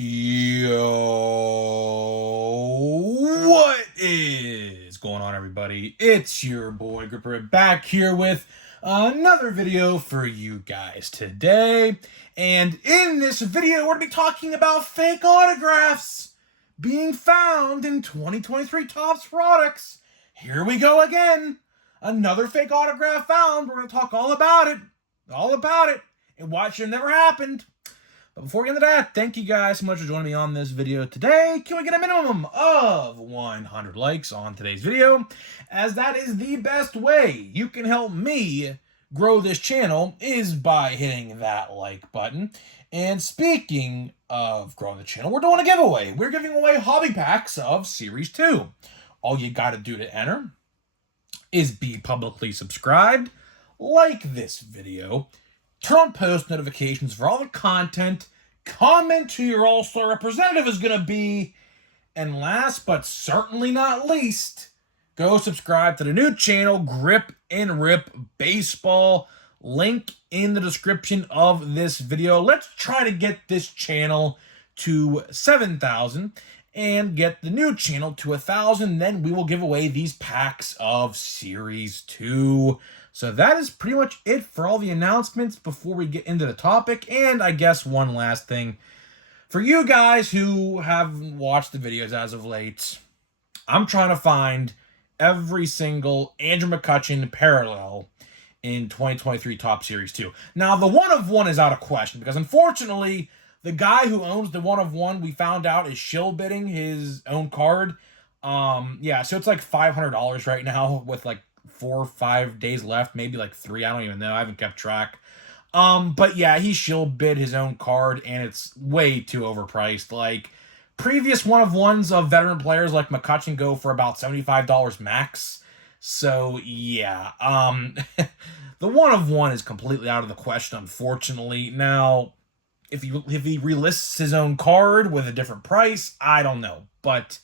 Yo, what is going on, everybody? It's your boy Gripper back here with another video for you guys today. And in this video, we're going to be talking about fake autographs being found in 2023 Topps products. Here we go again. Another fake autograph found. We're going to talk all about it, and why it should have never happened. But before we get into that, thank you guys so much for joining me on this video today. Can we get a minimum of 100 likes on today's video? As that is the best way you can help me grow this channel is by hitting that like button. And speaking of growing the channel, we're doing a giveaway. We're giving away hobby packs of Series 2. All you got to do to enter is be publicly subscribed, like this video, turn on post notifications for all the content, comment who your All-Star representative is going to be, and last but certainly not least, go subscribe to the new channel, Grip and Rip Baseball. Link in the description of this video. Let's try to get this channel to 7,000 and get the new channel to 1,000. Then we will give away these packs of Series 2. So that is pretty much it for all the announcements before we get into the topic. And I guess one last thing. For you guys who haven't watched the videos as of late, I'm trying to find every single Andrew McCutchen parallel in 2023 Topps Series 2. Now, the 1-of-1 is out of question because, unfortunately, the guy who owns the 1-of-1, we found out, is shill bidding his own card. Yeah, so it's like $500 right now with like 4 or 5 days left, maybe like 3, I don't even know, I haven't kept track. But yeah, he shill bid his own card, and it's way too overpriced. Like, previous 1-of-1s of veteran players like McCutchen go for about $75 max. So yeah, the 1-of-1 is completely out of the question, unfortunately. Now, if he relists his own card with a different price, I don't know. But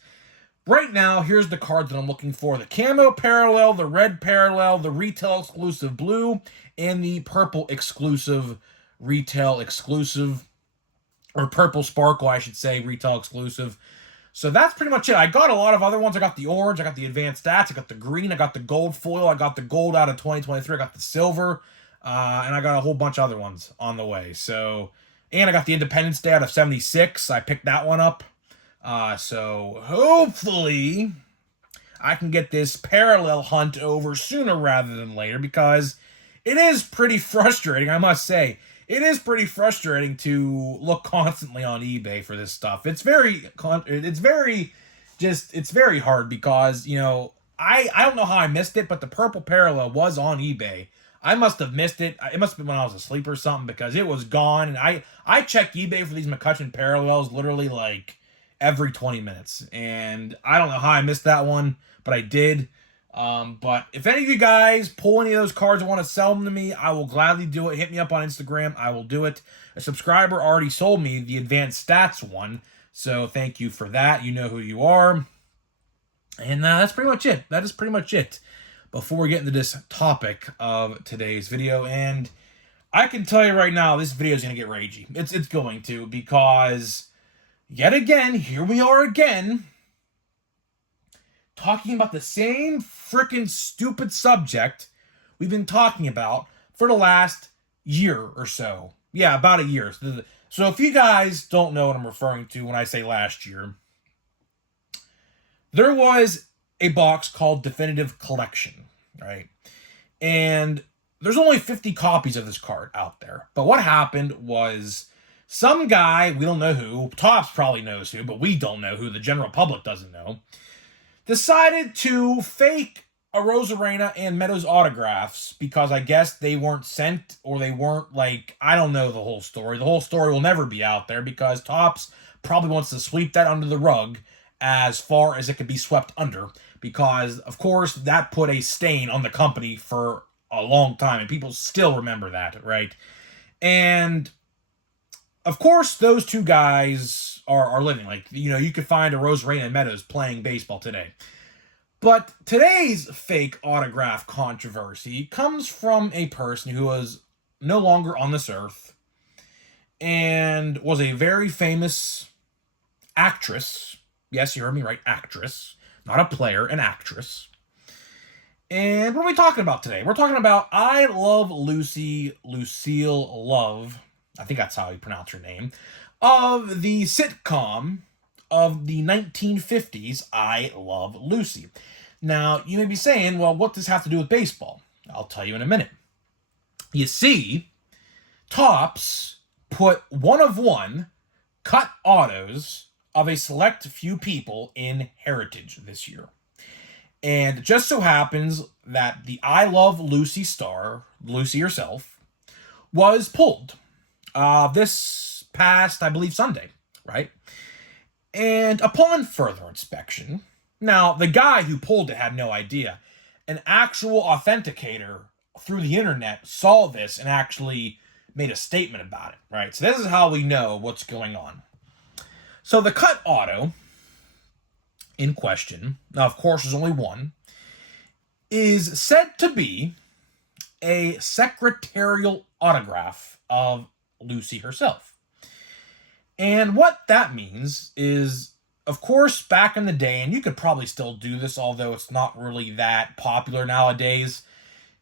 right now, here's the card that I'm looking for. The camo parallel, the red parallel, the retail exclusive blue, and the purple exclusive retail exclusive, or purple sparkle, I should say, retail exclusive. So that's pretty much it. I got a lot of other ones. I got the orange, I got the advanced stats, I got the green, I got the gold foil, I got the gold out of 2023, I got the silver, and I got a whole bunch of other ones on the way. So, and I got the Independence Day out of 76. I picked that one up. So hopefully I can get this parallel hunt over sooner rather than later, because it is pretty frustrating, I must say. It is pretty frustrating to look constantly on eBay for this stuff. It's very hard because, you know, I don't know how I missed it, but the purple parallel was on eBay. I must have missed it. It must have been when I was asleep or something, because it was gone. And I check eBay for these McCutchen parallels literally like every 20 minutes. And I don't know how I missed that one, but I did. But if any of you guys pull any of those cards and want to sell them to me, I will gladly do it. Hit me up on Instagram. I will do it. A subscriber already sold me the advanced stats one, so thank you for that. You know who you are. And that's pretty much it. That is pretty much it before we get into this topic of today's video. And I can tell you right now, this video is going to get ragey. It's going to, because yet again, here we are again, talking about the same freaking stupid subject we've been talking about for the last year or so. Yeah, about a year. So if you guys don't know what I'm referring to when I say last year, there was a box called Definitive Collection, right? And there's only 50 copies of this card out there. But what happened was some guy, we don't know who, Topps probably knows who, but we don't know who, the general public doesn't know, decided to fake a Rosarena and Meadows autographs because I guess they weren't sent, or they weren't, like, I don't know the whole story. The whole story will never be out there because Topps probably wants to sweep that under the rug as far as it could be swept under, because, of course, that put a stain on the company for a long time, and people still remember that, right? And of course, those two guys are living. Like, you know, you could find a Rosarena and Meadows playing baseball today. But today's fake autograph controversy comes from a person who was no longer on this earth and was a very famous actress. Yes, you heard me right, actress. Not a player, an actress. And what are we talking about today? We're talking about I Love Lucy, Lucille Love, I think that's how you pronounce her name, of the sitcom of the 1950s, I Love Lucy. Now, you may be saying, well, what does this have to do with baseball? I'll tell you in a minute. You see, Topps put 1 of 1 cut autos of a select few people in Heritage this year. And it just so happens that the I Love Lucy star, Lucy herself, was pulled this past, I believe, Sunday, right? And upon further inspection, now the guy who pulled it had no idea. An actual authenticator through the internet saw this and actually made a statement about it, right? So this is how we know what's going on. So the cut auto in question, now of course there's only one, is said to be a secretarial autograph of Lucy herself. And what that means is, of course, back in the day, and you could probably still do this, although it's not really that popular nowadays,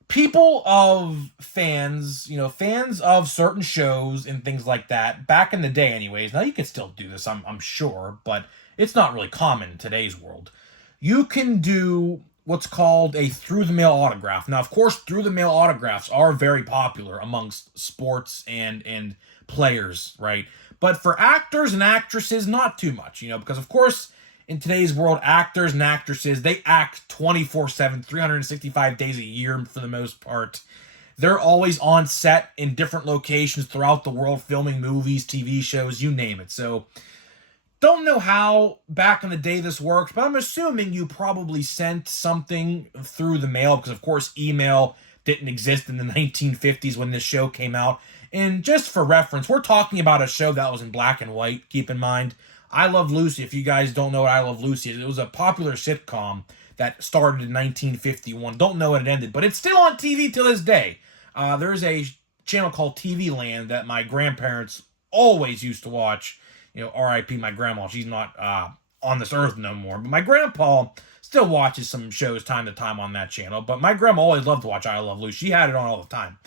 people of fans, fans of certain shows and things like that, back in the day anyways, now you can still do this, I'm sure, but it's not really common in today's world. You can do what's called a through-the-mail autograph. Now, of course, through-the-mail autographs are very popular amongst sports and players, right? But for actors and actresses, not too much, because, of course, in today's world, actors and actresses, they act 24/7, 365 days a year for the most part. They're always on set in different locations throughout the world, filming movies, TV shows, you name it. So, don't know how back in the day this worked, but I'm assuming you probably sent something through the mail because, of course, email didn't exist in the 1950s when this show came out. And just for reference, we're talking about a show that was in black and white, keep in mind. I Love Lucy, if you guys don't know what I Love Lucy is, it was a popular sitcom that started in 1951. Don't know when it ended, but it's still on TV to this day. There's a channel called TV Land that my grandparents always used to watch. R.I.P. my grandma. She's not on this earth no more. But my grandpa still watches some shows time to time on that channel. But my grandma always loved to watch I Love Lucy. She had it on all the time.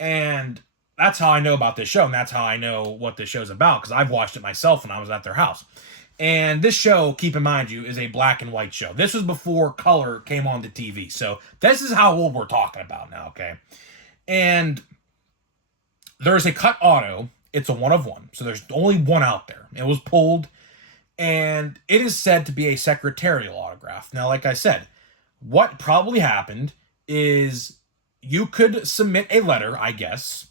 And that's how I know about this show. And that's how I know what this show's about. Because I've watched it myself when I was at their house. And this show, keep in mind you, is a black and white show. This was before color came on the TV. So this is how old we're talking about now, okay? And there's a cut auto. It's a 1 of 1. So there's only one out there. It was pulled, and it is said to be a secretarial autograph. Now, like I said, what probably happened is you could submit a letter, I guess,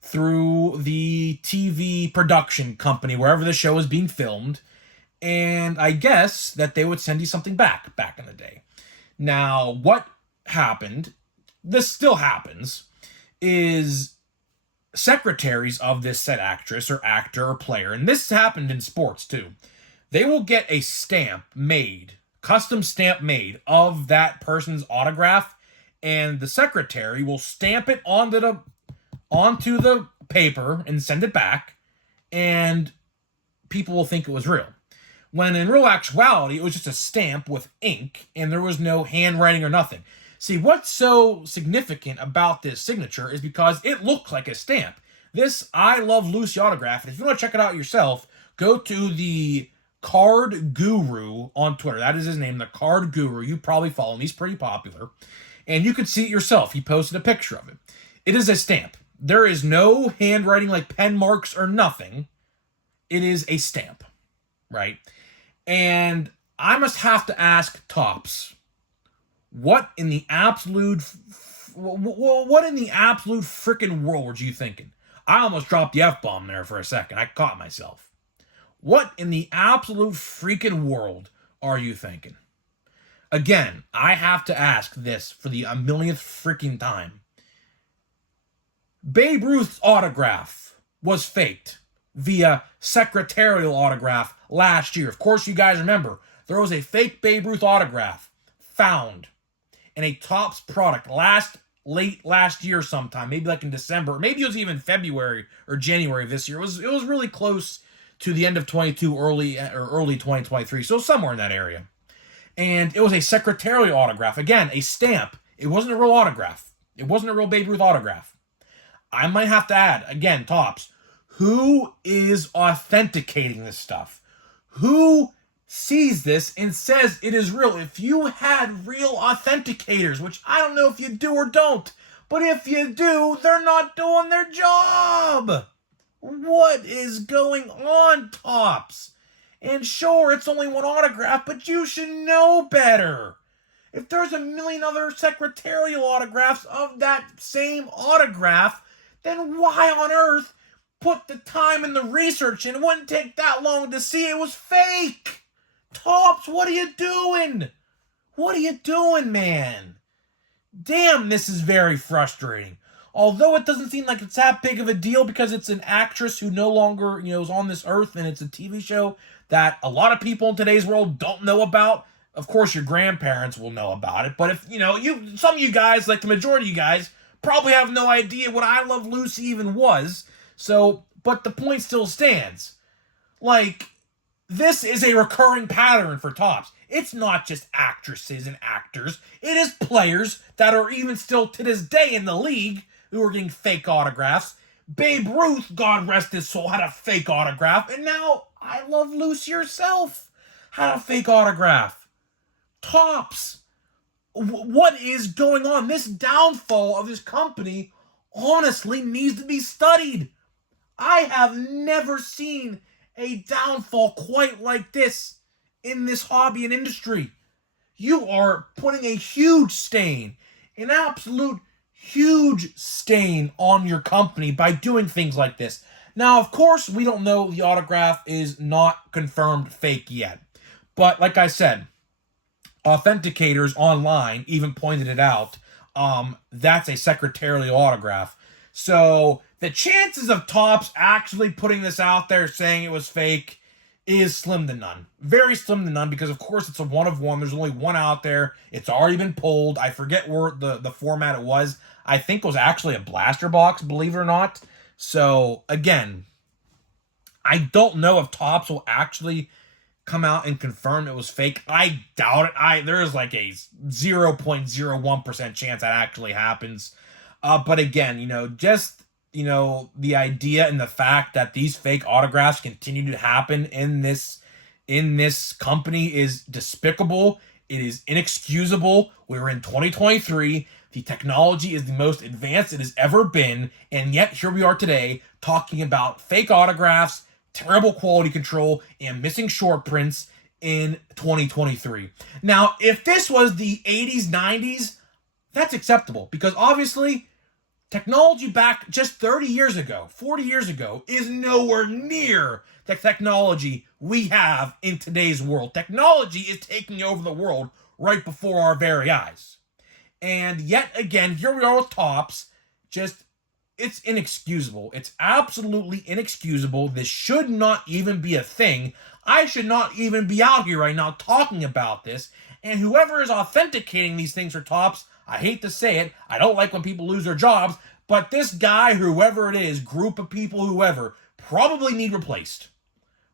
through the TV production company, wherever the show is being filmed, and I guess that they would send you something back in the day. Now, what happened, this still happens, is secretaries of this said actress or actor or player, and this happened in sports too, they will get a stamp made, custom stamp made of that person's autograph, and the secretary will stamp it onto the paper and send it back, and people will think it was real. When in real actuality, it was just a stamp with ink, and there was no handwriting or nothing. See, what's so significant about this signature is because it looked like a stamp. This I Love Lucy autograph, and if you want to check it out yourself, go to the Card Guru on Twitter. That is his name, the Card Guru. You probably follow him. He's pretty popular. And you can see it yourself. He posted a picture of it. It is a stamp. There is no handwriting like pen marks or nothing. It is a stamp, right? And I must have to ask Topps, what in the absolute freaking world were you thinking? I almost dropped the F-bomb there for a second. I caught myself. What in the absolute freaking world are you thinking? Again, I have to ask this for the 1,000,000th freaking time. Babe Ruth's autograph was faked via secretarial autograph last year. Of course, you guys remember, there was a fake Babe Ruth autograph found in a Topps product late last year sometime, maybe like in December, maybe it was even February or January of this year. It was really close to the end of 22, early 2023, so somewhere in that area. And it was a secretarial autograph. Again, a stamp. It wasn't a real autograph. It wasn't a real Babe Ruth autograph. I might have to add, again, Tops, who is authenticating this stuff? Who sees this and says it is real? If you had real authenticators, which I don't know if you do or don't, but if you do, they're not doing their job. What is going on, Tops? And sure, it's only one autograph, but you should know better. If there's a million other secretarial autographs of that same autograph, then why on earth put the time and the research in? It wouldn't take that long to see it was fake. Tops, what are you doing? What are you doing, man? Damn, this is very frustrating. Although it doesn't seem like it's that big of a deal because it's an actress who no longer, is on this earth, and it's a TV show that a lot of people in today's world don't know about. Of course, your grandparents will know about it, but if, some of you guys, like the majority of you guys, probably have no idea what I Love Lucy even was. So, but the point still stands. Like, this is a recurring pattern for Tops. It's not just actresses and actors. It is players that are even still to this day in the league who are getting fake autographs. Babe Ruth, God rest his soul, had a fake autograph. And now I Love Lucy herself had a fake autograph. Tops. What is going on? This downfall of this company honestly needs to be studied. I have never seen a downfall quite like this in this hobby and industry. You are putting a huge stain, an absolute huge stain on your company by doing things like this. Now, of course, we don't know, the autograph is not confirmed fake yet. But like I said, authenticators online even pointed it out. That's a secretarial autograph. So the chances of Tops actually putting this out there saying it was fake is slim to none. Very slim to none, because of course it's a one of one. There's only one out there. It's already been pulled. I forget where the format it was. I think it was actually a blaster box, believe it or not. So again, I don't know if Tops will actually come out and confirm it was fake. I doubt it. There is like a 0.01% chance that actually happens. But again, just the idea and the fact that these fake autographs continue to happen in this company is despicable. It is inexcusable. We're in 2023. The technology is the most advanced it has ever been, and yet here we are today talking about fake autographs, terrible quality control, and missing short prints in 2023. Now, if this was the 80s, 90s, that's acceptable, because obviously technology back just 30 years ago, 40 years ago, is nowhere near the technology we have in today's world. Technology is taking over the world right before our very eyes. And yet again, here we are with Tops. It's inexcusable. It's absolutely inexcusable. This should not even be a thing. I should not even be out here right now talking about this. And whoever is authenticating these things for Tops, I hate to say it, I don't like when people lose their jobs, but this guy, whoever it is, group of people, whoever, probably need replaced.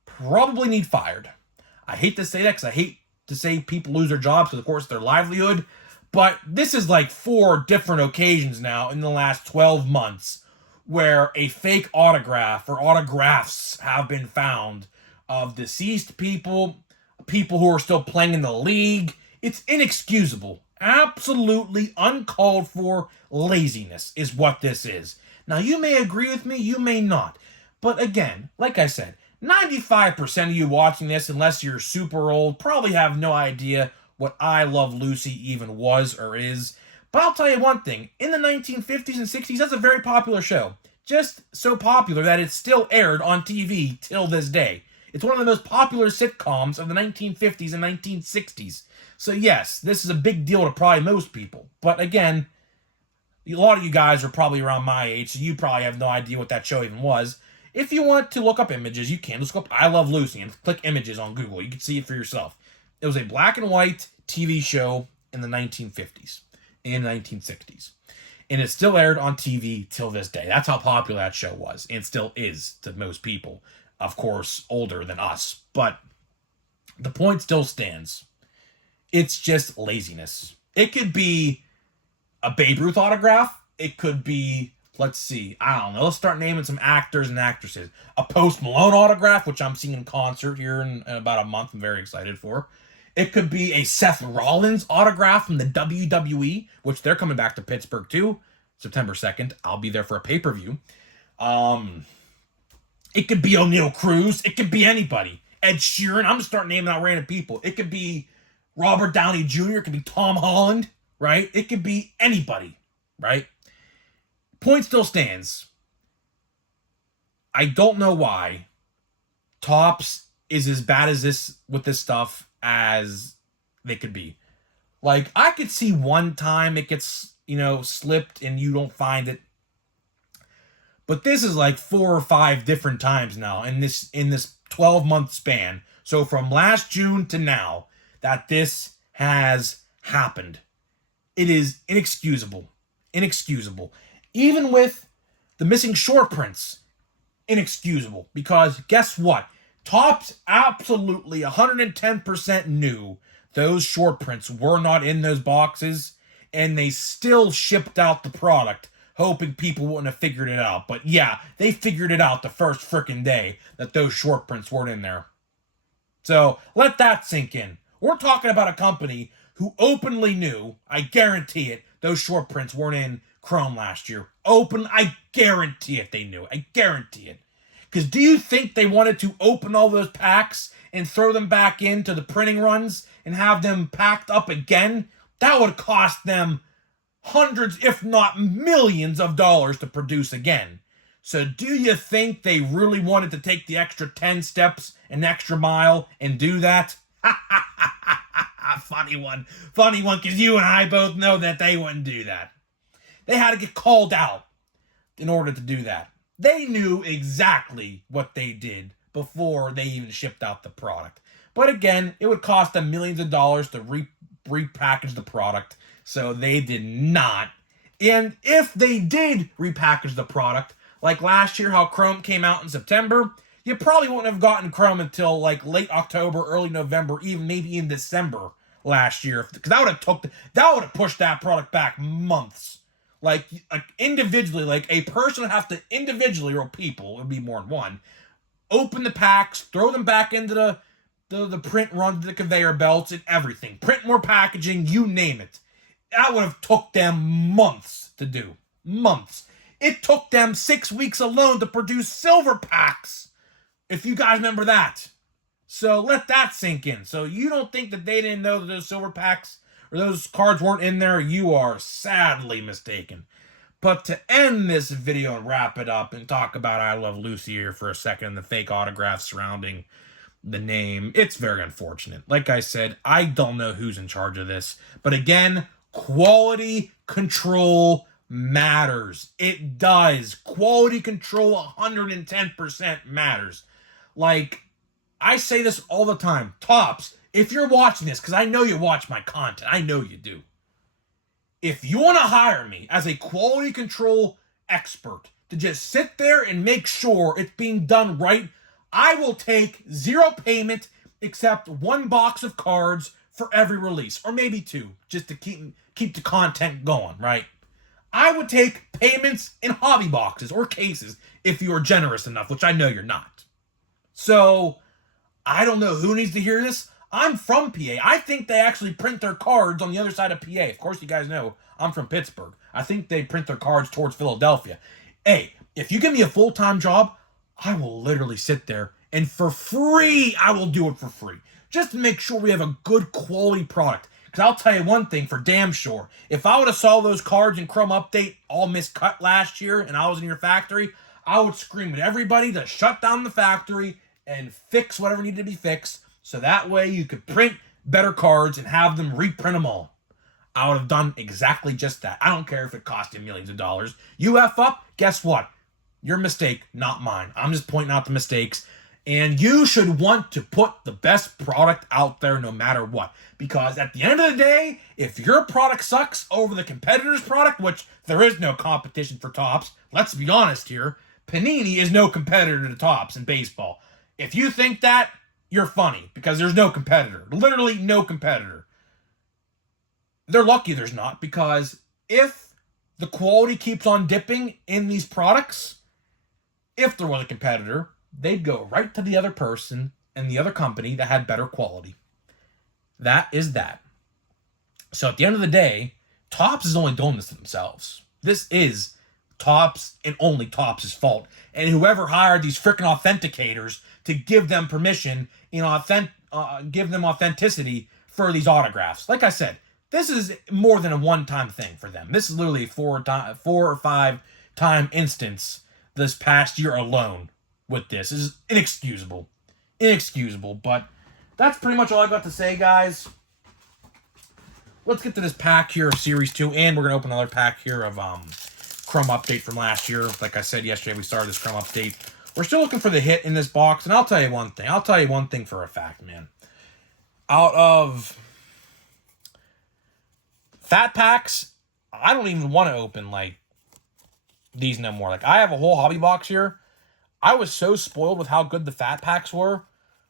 Probably need fired. I hate to say that because I hate to say people lose their jobs because, of course, their livelihood. But this is like 4 different occasions now in the last 12 months where a fake autograph or autographs have been found of deceased people, people who are still playing in the league. It's inexcusable. Absolutely uncalled for laziness is what this is. Now, you may agree with me, you may not. But again, like I said, 95% of you watching this, unless you're super old, probably have no idea what I Love Lucy even was or is. But I'll tell you one thing. In the 1950s and 60s, that's a very popular show. Just so popular that it's still aired on TV till this day. It's one of the most popular sitcoms of the 1950s and 1960s. So yes, this is a big deal to probably most people. But again, a lot of you guys are probably around my age, so you probably have no idea what that show even was. If you want to look up images, you can. Just look up I Love Lucy and click images on Google. You can see it for yourself. It was a black and white TV show in the 1950s and 1960s. And it still aired on TV till this day. That's how popular that show was, and still is to most people. of course, older than us. But the point still stands. It's just laziness. It could be a Babe Ruth autograph. It could be, let's see, I don't know. Let's start naming some actors and actresses. A Post Malone autograph, which I'm seeing in concert here in about a month. I'm very excited for. It could be a Seth Rollins autograph from the WWE, which they're coming back to Pittsburgh too, September 2nd. I'll be there for a pay-per-view. It could be O'Neal Cruz. It could be anybody. Ed Sheeran. I'm just starting naming out random people. It could be Robert Downey Jr. It could be Tom Holland, right? It could be anybody, right? Point still stands. I don't know why Topps is as bad as this with this stuff as they could be. Like, I could see one time it gets, slipped and you don't find it. But this is like 4 or 5 different times now in this 12-month span. So from last June to now that this has happened. It is inexcusable. Inexcusable. Even with the missing short prints, inexcusable. Because guess what? Topps absolutely 110% knew those short prints were not in those boxes, and they still shipped out the product, hoping people wouldn't have figured it out. But yeah, they figured it out the first frickin' day that those short prints weren't in there. So let that sink in. We're talking about a company who openly knew, I guarantee it, those short prints weren't in Chrome last year. I guarantee it they knew. I guarantee it. Because do you think they wanted to open all those packs and throw them back into the printing runs and have them packed up again? That would cost them hundreds, if not millions of dollars to produce again. So do you think they really wanted to take the extra 10 steps, an extra mile, and do that? Funny one, because you and I both know that they wouldn't do that. They had to get called out in order to do that. They knew exactly what they did before they even shipped out the product. But again, it would cost them millions of dollars to repackage the product, so they did not. And if they did repackage the product, like last year how Chrome came out in September, you probably wouldn't have gotten Chrome until like late October, early November, even maybe in December last year, because that would have pushed that product back months. Like individually, like a person would have to individually, or people, it would be more than one, open the packs, throw them back into the print run, the conveyor belts and everything. Print more packaging, you name it. That would have took them months to do. Months. It took them 6 weeks alone to produce silver packs, if you guys remember that. So let that sink in. So you don't think that they didn't know that those silver packs or those cards weren't in there? You are sadly mistaken. But to end this video and wrap it up and talk about I Love Lucy here for a second, the fake autographs surrounding the name, it's very unfortunate. Like I said, I don't know who's in charge of this. But again, quality control matters. It does. Quality control 110% matters. Like, I say this all the time. Topps, if you're watching this, because I know you watch my content. I know you do. If you want to hire me as a quality control expert to just sit there and make sure it's being done right, I will take 0 payment except 1 box of cards for every release. Or maybe 2, just to keep the content going, right? I would take payments in hobby boxes or cases if you are generous enough, which I know you're not. So, I don't know who needs to hear this. I'm from PA. I think they actually print their cards on the other side of PA. Of course, you guys know I'm from Pittsburgh. I think they print their cards towards Philadelphia. Hey, if you give me a full-time job, I will literally sit there and for free, I will do it for free. Just to make sure we have a good quality product. Because I'll tell you one thing for damn sure. If I would have saw those cards in Chrome Update all miscut last year and I was in your factory, I would scream at everybody to shut down the factory and fix whatever needed to be fixed, so that way you could print better cards and have them reprint them all. I would have done exactly just that. I don't care if it cost you millions of dollars. You F up, guess what? Your mistake, not mine. I'm just pointing out the mistakes. And you should want to put the best product out there no matter what. Because at the end of the day, if your product sucks over the competitor's product, which there is no competition for Topps, let's be honest here, Panini is no competitor to Topps in baseball. If you think that, you're funny, because there's no competitor. Literally no competitor. They're lucky there's not, because if the quality keeps on dipping in these products, if there was a competitor, they'd go right to the other person and the other company that had better quality. That is that. So at the end of the day, Topps is only doing this to themselves. This is Topps and only Topps' fault. And whoever hired these freaking authenticators to give them permission, give them authenticity for these autographs. Like I said, this is more than a one-time thing for them. This is literally a 4 or 5 time instance this past year alone with this. This is inexcusable. Inexcusable. But that's pretty much all I got to say, guys. Let's get to this pack here of Series 2, and we're going to open another pack here of Crumb Update from last year. Like I said yesterday, we started this Crumb Update. We're still looking for the hit in this box, and I'll tell you one thing. I'll tell you one thing for a fact, man. Out of Fat Packs, I don't even want to open, like, these no more. Like, I have a whole hobby box here. I was so spoiled with how good the Fat Packs were.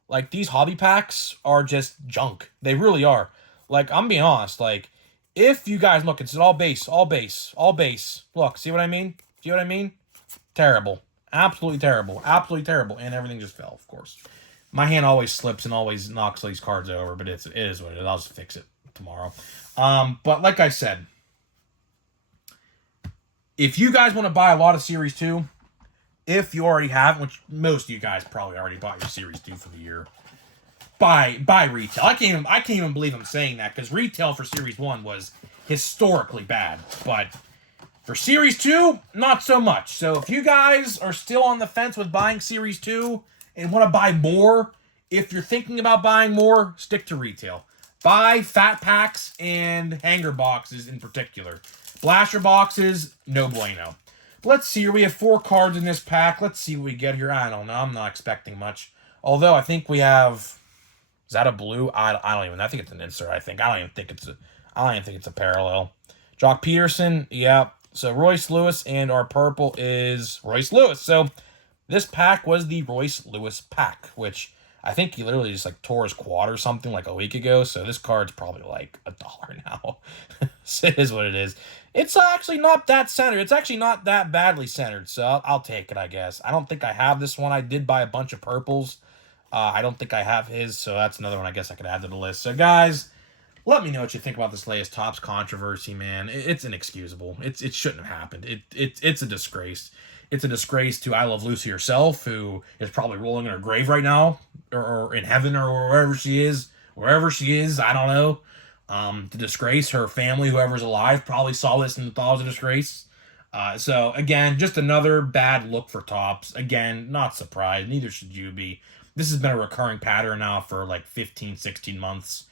Like, these hobby packs are just junk. They really are. Like, I'm being honest. Like, if you guys look, it's all base, all base, all base. Look, see what I mean? See what I mean? Terrible. Absolutely terrible. Absolutely terrible. And everything just fell, of course. My hand always slips and always knocks these cards over, but it is what it is. I'll just fix it tomorrow. But like I said, if you guys want to buy a lot of Series 2, if you already have, which most of you guys probably already bought your Series 2 for the year, buy retail. I can't even believe I'm saying that, because retail for Series 1 was historically bad. But for Series 2, not so much. So if you guys are still on the fence with buying Series 2 and want to buy more, if you're thinking about buying more, stick to retail. Buy Fat Packs and hanger boxes in particular. Blaster boxes, no bueno. Let's see here. We have 4 cards in this pack. Let's see what we get here. I don't know. I'm not expecting much. Although I think we have... Is that a blue? I don't even... I think it's an insert, I think. I don't even think it's a parallel. Jock Peterson, yeah. So Royce Lewis, and our purple is Royce Lewis. So this pack was the Royce Lewis pack, which I think he literally just like tore his quad or something like a week ago. So this card's probably like $1 now. So it is what it is. It's actually not that centered. It's actually not that badly centered. So I'll take it, I guess. I don't think I have this one. I did buy a bunch of purples. I don't think I have his, so that's another one I guess I could add to the list. So, guys, let me know what you think about this latest Topps controversy, man. It's inexcusable. It shouldn't have happened. It's a disgrace. It's a disgrace to I Love Lucy herself, who is probably rolling in her grave right now, or in heaven, or wherever she is. Wherever she is, I don't know. To disgrace her family, whoever's alive, probably saw this and thought it was a disgrace. So, again, just another bad look for Topps. Again, not surprised. Neither should you be. This has been a recurring pattern now for like 15, 16 months.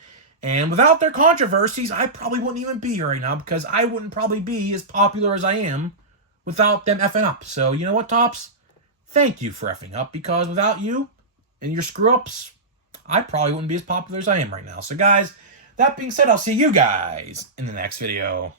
And without their controversies, I probably wouldn't even be here right now, because I wouldn't probably be as popular as I am without them effing up. So, you know what, Topps? Thank you for effing up, because without you and your screw-ups, I probably wouldn't be as popular as I am right now. So, guys, that being said, I'll see you guys in the next video.